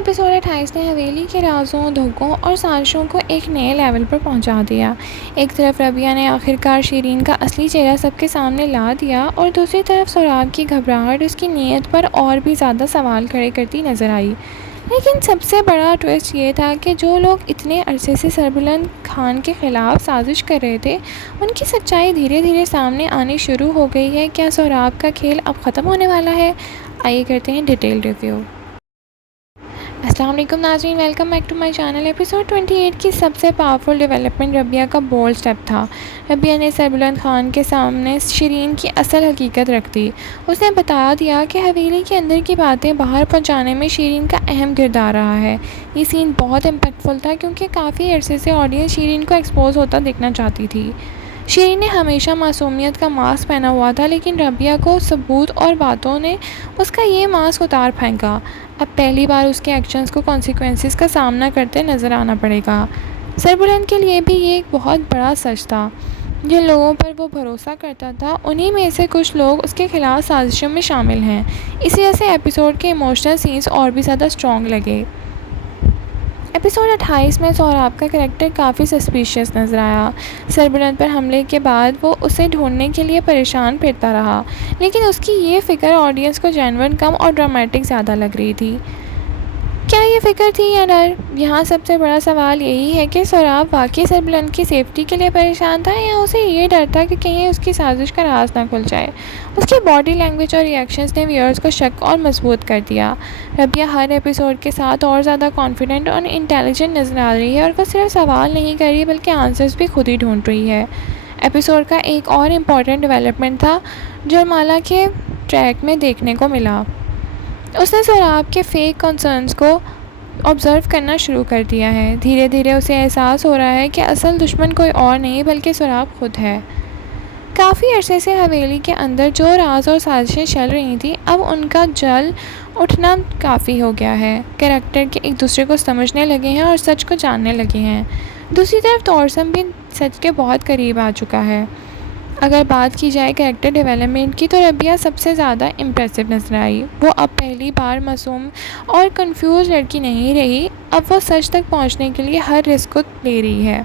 Episode 28 ने हवेली के राज़ों, धोखों और साजिशों को एक नए लेवल पर पहुंचा दिया। एक तरफ रबिया ने आखिरकार शिरीन का असली चेहरा सबके सामने ला दिया और दूसरी तरफ सोराब की घबराहट उसकी नीयत पर और भी ज़्यादा सवाल खड़े करती नज़र आई। लेकिन सबसे बड़ा ट्विस्ट ये था कि जो लोग इतने अरसे से सरबुलंद खान के ख़िलाफ़ साजिश कर रहे थे, उनकी सच्चाई धीरे धीरे सामने आनी शुरू हो गई है। क्या सोराब का खेल अब ख़त्म होने वाला है? आइए करते हैं डिटेल रिव्यू। अस्सलाम वालेकुम नाज़रीन, welcome back to my channel. Episode 28 की सबसे पावरफुल डेवलपमेंट रबिया का बोल्ड स्टेप था। रबिया ने सरबुलंद खान के सामने शिरीन की असल हकीकत रख दी। उसने बता दिया कि हवेली के अंदर की बातें बाहर पहुंचाने में शिरीन का अहम किरदार रहा है। ये सीन बहुत इम्पैक्टफुल था क्योंकि काफ़ी अरसे से ऑडियंस शिरीन को एक्सपोज होता देखना चाहती थी। शिरीन ने हमेशा मासूमियत का मास्क पहना हुआ था, लेकिन रबिया को सबूत और बातों ने उसका ये मास्क उतार फेंका। अब पहली बार उसके एक्शंस को कॉन्सिक्वेंसेस का सामना करते नज़र आना पड़ेगा। सरबुलंद के लिए भी ये एक बहुत बड़ा सच था। जिन लोगों पर वो भरोसा करता था, उन्हीं में से कुछ लोग उसके खिलाफ साजिशों में शामिल हैं। इसी वजह से एपिसोड के इमोशनल सीन्स और भी ज़्यादा स्ट्रॉन्ग लगे। एपिसोड 28 में सोहराब का करैक्टर काफ़ी सस्पिशियस नज़र आया। सरबुलंद पर हमले के बाद वो उसे ढूंढने के लिए परेशान फिरता रहा, लेकिन उसकी ये फ़िक्र ऑडियंस को जेन्युइन कम और ड्रामेटिक ज़्यादा लग रही थी। क्या ये फ़िक्र थी या डर? यहाँ सबसे बड़ा सवाल यही है कि सोहराब वाकई सरबुलंद की सेफ्टी के लिए परेशान था या उसे ये डर था कि कहीं उसकी साजिश का राज ना खुल जाए। उसकी बॉडी लैंग्वेज और रिएक्शंस ने व्यूअर्स को शक और मजबूत कर दिया। रबिया हर एपिसोड के साथ और ज़्यादा कॉन्फिडेंट और इंटेलिजेंट नज़र आ रही है और वो सिर्फ सवाल नहीं कर रही बल्कि आंसर्स भी खुद ही ढूंढ रही है। एपिसोड का एक और इम्पॉर्टेंट डेवलपमेंट था जरमाला के ट्रैक में देखने को मिला। उसने सोहराब के फेक कंसर्न्स को ऑब्ज़र्व करना शुरू कर दिया है। धीरे धीरे उसे एहसास हो रहा है कि असल दुश्मन कोई और नहीं बल्कि सोहराब खुद है। काफ़ी अरसे से हवेली के अंदर जो राज और साजिशें चल रही थी, अब उनका जल उठना काफ़ी हो गया है। कैरेक्टर के एक दूसरे को समझने लगे हैं और सच को जानने लगे हैं। दूसरी तरफ तौरसम भी सच के बहुत करीब आ चुका है। अगर बात की जाए कैरेक्टर डेवलपमेंट की, तो रबिया सबसे ज़्यादा इम्प्रेसिव नजर आई। वो अब पहली बार मासूम और कंफ्यूज लड़की नहीं रही। अब वो सच तक पहुंचने के लिए हर रिस्क को ले रही है।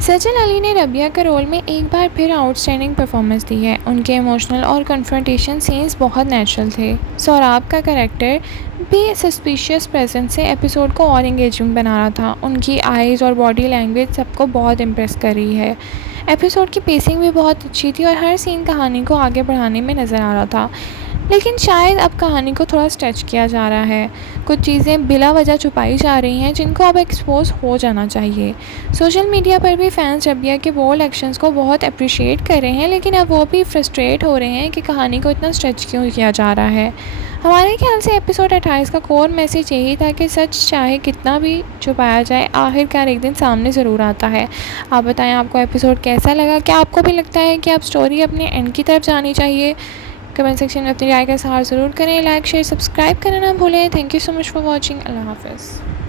सजल अली ने रबिया के रोल में एक बार फिर आउटस्टैंडिंग परफॉर्मेंस दी है। उनके इमोशनल और कन्फ्रंटेशन सीन्स बहुत नेचुरल थे। सोहराब का कैरेक्टर भी सस्पिशियस प्रेजेंस से एपिसोड को और एंगेजिंग बना रहा था। उनकी आइज़ और बॉडी लैंग्वेज सबको बहुत इम्प्रेस कर रही है। एपिसोड की पेसिंग भी बहुत अच्छी थी और हर सीन कहानी को आगे बढ़ाने में नज़र आ रहा था। लेकिन शायद अब कहानी को थोड़ा स्ट्रेच किया जा रहा है। कुछ चीज़ें बिला वजह छुपाई जा रही हैं जिनको अब एक्सपोज हो जाना चाहिए। सोशल मीडिया पर भी फैंस रबिया के बोल्ड एक्शंस को बहुत अप्रिशिएट कर रहे हैं, लेकिन अब वो भी फ्रस्ट्रेट हो रहे हैं कि कहानी को इतना स्ट्रेच क्यों किया जा रहा है। हमारे ख्याल से एपिसोड 28 का कोर मैसेज यही था कि सच चाहे कितना भी छुपाया जाए, आखिरकार एक दिन सामने ज़रूर आता है। आप बताएं आपको एपिसोड कैसा लगा? क्या आपको भी लगता है कि अब स्टोरी अपने एंड की तरफ जानी चाहिए? कमेंट सेक्शन में अपनी राय का इज़हार ज़रूर करें। लाइक, शेयर, सब्सक्राइब करना ना भूलें। Thank you so much for watching. अल्लाह हाफ़िज़।